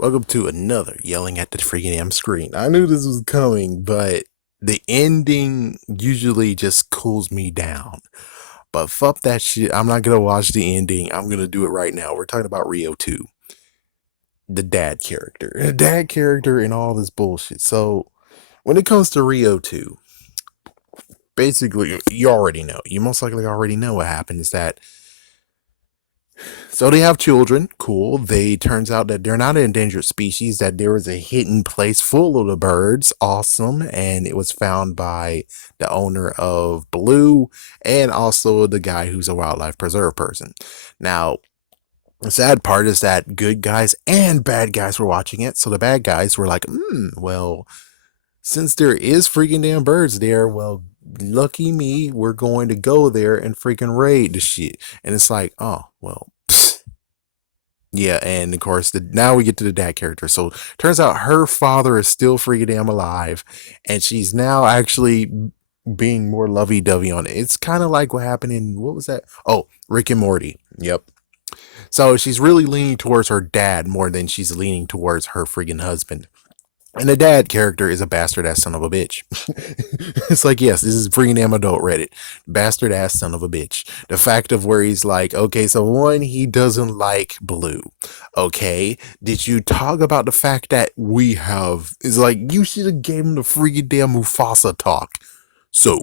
Welcome to another yelling at the freaking damn screen. I knew this was coming, but the ending usually just cools me down. But fuck that shit. I'm not gonna watch the ending. I'm gonna do it right now. We're talking about Rio 2. The dad character. The dad character and all this bullshit. So when it comes to Rio 2, basically you already know. You most likely already know what happened is that so they have children. Cool. They turns out that they're not an endangered species. That there was a hidden place full of the birds. Awesome, and it was found by the owner of Blue, and also the guy who's a wildlife preserve person. Now, the sad part is that good guys and bad guys were watching it. So the bad guys were like, well, since there is freaking damn birds there, well, lucky me, we're going to go there and freaking raid the shit. And it's like, oh, well, yeah, and of course, now we get to the dad character. So turns out her father is still freaking damn alive, and she's now actually being more lovey-dovey on it. It's kind of like what happened in what was that? Oh, Rick and Morty. Yep. So she's really leaning towards her dad more than she's leaning towards her freaking husband. And the dad character is a bastard ass son of a bitch. It's like, yes, this is freaking damn adult Reddit. Bastard ass son of a bitch. The fact of where he's like, okay, so one, he doesn't like Blue. Okay, did you talk about the fact that we have? It's like, you should have gave him the freaking damn Mufasa talk. So,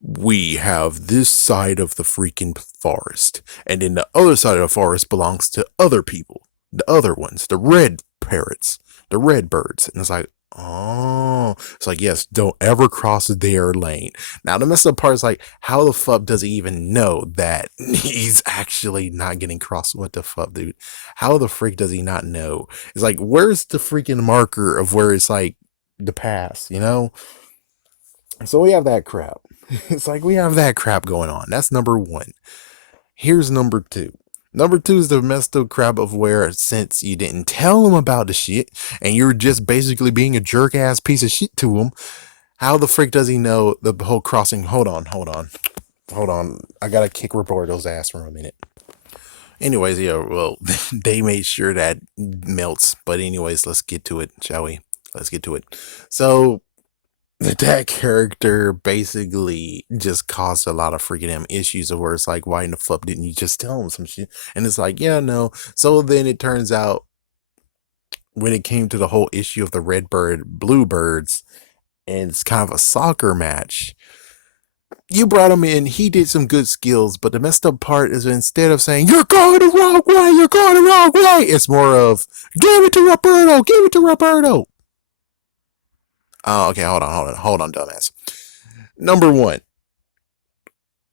we have this side of the freaking forest, and then the other side of the forest belongs to other people. The other ones, the red parrots, the red birds. And it's like, oh, it's like, yes, don't ever cross their lane. Now, the messed up part is like, how the fuck does he even know that he's actually not getting crossed? What the fuck, dude? How the freak does he not know? It's like, where's the freaking marker of where it's like the pass, you know? So we have that crap. It's like we have that crap going on. That's number one. Here's number two. Number two is the messed up crap of where since you didn't tell him about the shit and you're just basically being a jerk ass piece of shit to him, how the frick does he know the whole crossing? Hold on. I gotta kick Roberto's ass for a minute. Anyways, yeah, well, they made sure that melts. But anyways, let's get to it, shall we? Let's get to it. So that character basically just caused a lot of freaking damn issues of where it's like, why in the fuck didn't you just tell him some shit? And it's like, yeah, no. So then it turns out when it came to the whole issue of the red bird, bluebirds, and it's kind of a soccer match. You brought him in, he did some good skills, but the messed up part is instead of saying, you're going the wrong way, you're going the wrong way, it's more of, give it to Roberto, give it to Roberto. Oh, okay, hold on, dumbass. Number one,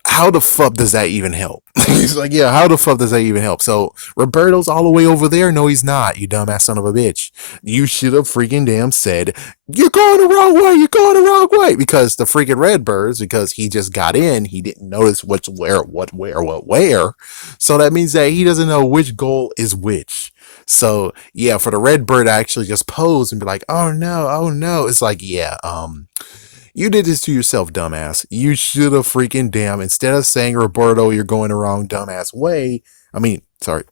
how the fuck does that even help? He's like, yeah, how the fuck does that even help? So Roberto's all the way over there. No, he's not. You dumbass son of a bitch. You should have freaking damn said, you're going the wrong way. You're going the wrong way. Because the freaking Redbirds, because he just got in, he didn't notice what's where, what, where, what, where. So that means that he doesn't know which goal is which. So yeah, for the Redbird to actually just pose and be like, oh no. It's like, yeah, you did this to yourself, dumbass. You should have freaking damn, instead of saying, Roberto, you're going the wrong dumbass way. I mean, sorry,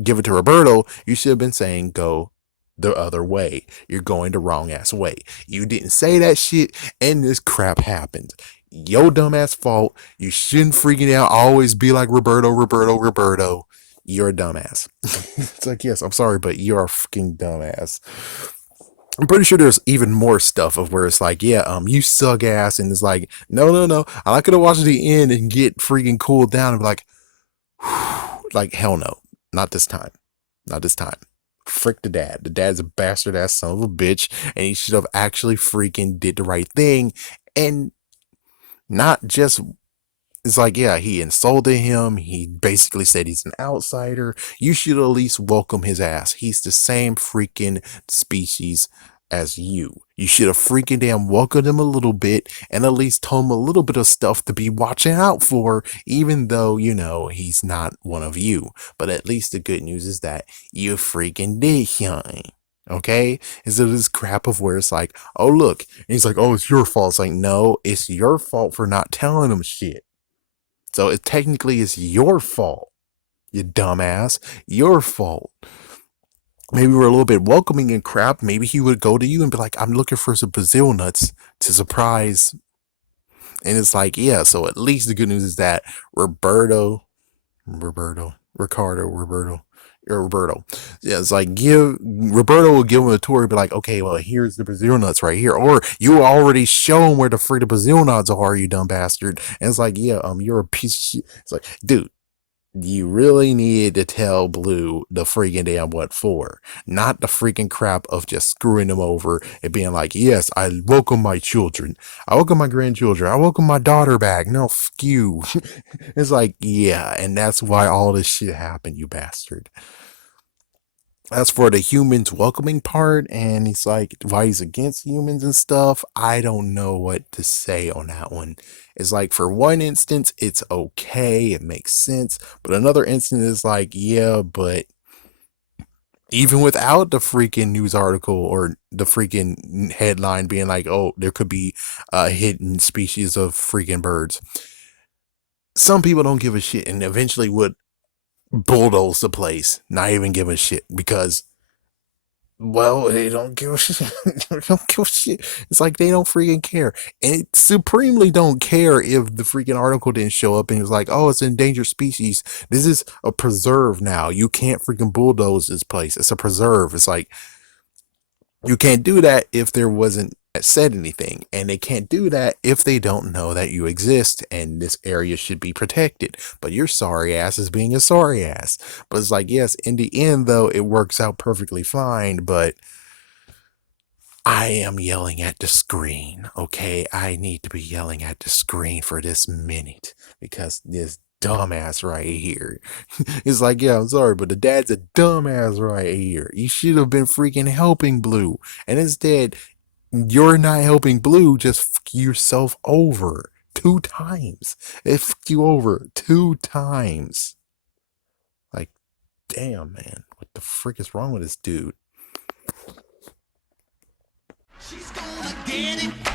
give it to Roberto. You should have been saying, go the other way. You're going the wrong ass way. You didn't say that shit, and this crap happened. Yo, dumbass fault. You shouldn't freaking out always be like Roberto. You're a dumbass. It's like, yes, I'm sorry, but you're a freaking dumbass. I'm pretty sure there's even more stuff of where it's like, yeah, you suck ass, and it's like, no. I'm not gonna watch the end and get freaking cooled down and be like, like, hell no, not this time, not this time. Frick the dad. The dad's a bastard ass son of a bitch, and he should have actually freaking did the right thing, and not just. It's like, yeah, he insulted him. He basically said he's an outsider. You should at least welcome his ass. He's the same freaking species as you. You should have freaking damn welcomed him a little bit and at least told him a little bit of stuff to be watching out for, even though, you know, he's not one of you. But at least the good news is that you freaking did him. Okay? Instead of this crap of where it's like, oh, look. And he's like, oh, it's your fault. It's like, no, it's your fault for not telling him shit. So it technically is your fault, you dumbass. Your fault. maybe we're a little bit welcoming and crap, maybe he would go to you and be like, I'm looking for some Brazil nuts to surprise. And it's like, yeah, so at least the good news is that Roberto. Yeah, it's like Roberto will give him a tour and be like, okay, well, here's the Brazil nuts right here. Or you already shown where the freaking Brazil nuts are, you dumb bastard. And it's like, yeah, you're a piece of shit. It's like, dude, you really needed to tell Blue the freaking damn what for, not the freaking crap of just screwing them over and being like, yes, I welcome my children. I welcome my grandchildren. I welcome my daughter back. No, f you. It's like, yeah, and that's why all this shit happened, you bastard. As for the humans welcoming part, and he's like, why he's against humans and stuff, I don't know what to say on that one. It's like, for one instance, it's okay, it makes sense, but another instance is like, yeah, but even without the freaking news article or the freaking headline being like, oh, there could be a hidden species of freaking birds, some people don't give a shit and eventually would bulldoze the place, not even give a shit because, well, they don't give a shit. They don't give a shit. It's like they don't freaking care. And it supremely don't care if the freaking article didn't show up and it was like, oh, it's an endangered species. This is a preserve now. You can't freaking bulldoze this place. It's a preserve. It's like, you can't do that if there wasn't said anything. And they can't do that if they don't know that you exist and this area should be protected. But your sorry ass is being a sorry ass. But it's like, yes, in the end, though, it works out perfectly fine. But I am yelling at the screen, okay? I need to be yelling at the screen for this minute because this dumbass right here is like, yeah, I'm sorry, but the dad's a dumbass right here. You should have been freaking helping Blue. And instead, you're not helping Blue, just fuck yourself over 2 times. It fucked you over 2 times. Like, damn, man. What the frick is wrong with this dude? She's gonna get it.